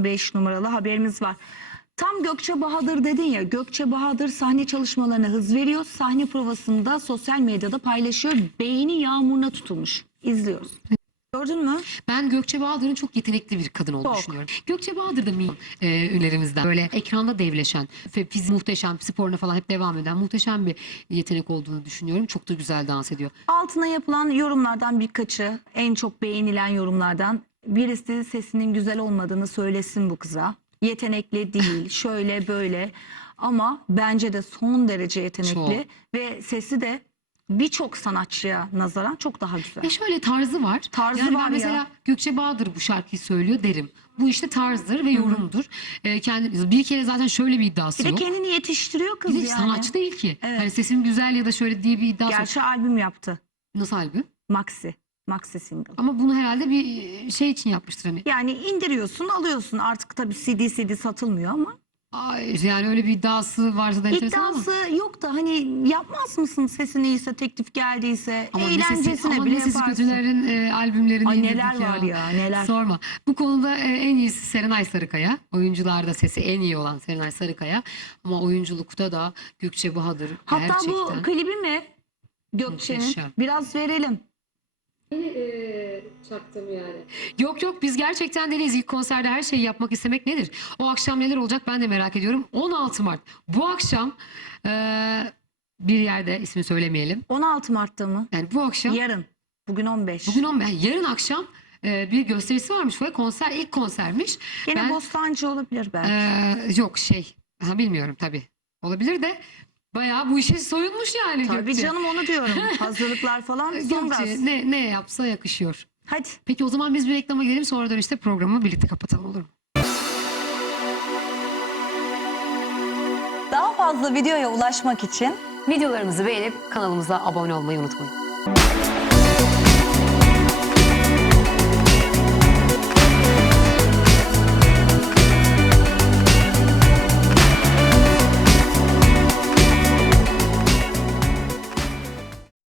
15 numaralı haberimiz var. Tam Gökçe Bahadır dedin ya Gökçe Bahadır sahne çalışmalarına hız veriyor. Sahne provasında sosyal medyada paylaşıyor. Beyni yağmuruna tutulmuş. İzliyoruz. Gördün mü? Ben Gökçe Bahadır'ın çok yetenekli bir kadın olduğunu Çok. düşünüyorum. Gökçe Bahadır da milyon e, ünlerimizden. Böyle ekranda devleşen fizik muhteşem, sporuna falan hep devam eden muhteşem bir yetenek olduğunu düşünüyorum. Çok da güzel dans ediyor. Altına yapılan yorumlardan birkaçı en çok beğenilen yorumlardan birisi sesinin güzel olmadığını söylesin bu kıza. Yetenekli değil şöyle böyle ama bence de son derece yetenekli Çok. ve sesi de birçok sanatçıya nazaran çok daha güzel. Ya şöyle tarzı var. Tarzı yani var ben ya. mesela Gökçe Bahadır bu şarkıyı söylüyor derim. Bu işte tarzdır ve yorumdur. E, kendi, bir kere zaten şöyle bir iddiası Bir de yok. kendini yetiştiriyor kız Bir yani. sanatçı değil ki. Evet. Hani sesim güzel ya da şöyle diye bir iddiası yok. Gerçi albüm yaptı. Nasıl albüm? Maxi. Maxi single. Ama bunu herhalde bir şey için yapmıştır hani. Yani indiriyorsun alıyorsun artık tabii CD CD satılmıyor ama Ay, yani öyle bir iddiası varsa da enteresan ama. iddiası yok da hani yapmaz mısın sesin iyiyse teklif geldiyse Ama ne sesi, eğlencesine ama bile sesi yaparsın. kötülerin e, albümlerini Ay neler var ya neler. Sorma. Bu konuda e, en iyisi Serenay Sarıkaya. Oyuncularda sesi en iyi olan Serenay Sarıkaya. Ama oyunculukta da Gökçe Bahadır Hatta gerçekten. bu klibi mi Gökçe'nin biraz verelim. Çaktım yani. Yok yok biz gerçekten deliyiz. İlk konserde her şeyi yapmak istemek nedir? O akşam neler olacak ben de merak ediyorum. 16 Mart. Bu akşam e, bir yerde ismi söylemeyelim. 16 Mart'ta mı? Yani bu akşam Yarın. Bugün 15. Bugün 15. Yarın akşam e, bir gösterisi varmış ve konser ilk konsermiş. Gene ben- Bostancı olabilir belki. Ee, yok şey. Ha, bilmiyorum tabii. Olabilir de bayağı bu işe soyunmuş yani Tabii Gökçe. canım onu diyorum. Hazırlıklar falan son gaz. Gökçe ne, ne yapsa yakışıyor. Hadi. Peki o zaman biz bir reklama gidelim sonra dönüşte programı birlikte kapatalım olur mu? Daha fazla videoya ulaşmak için Videolarımızı beğenip kanalımıza abone olmayı unutmayın.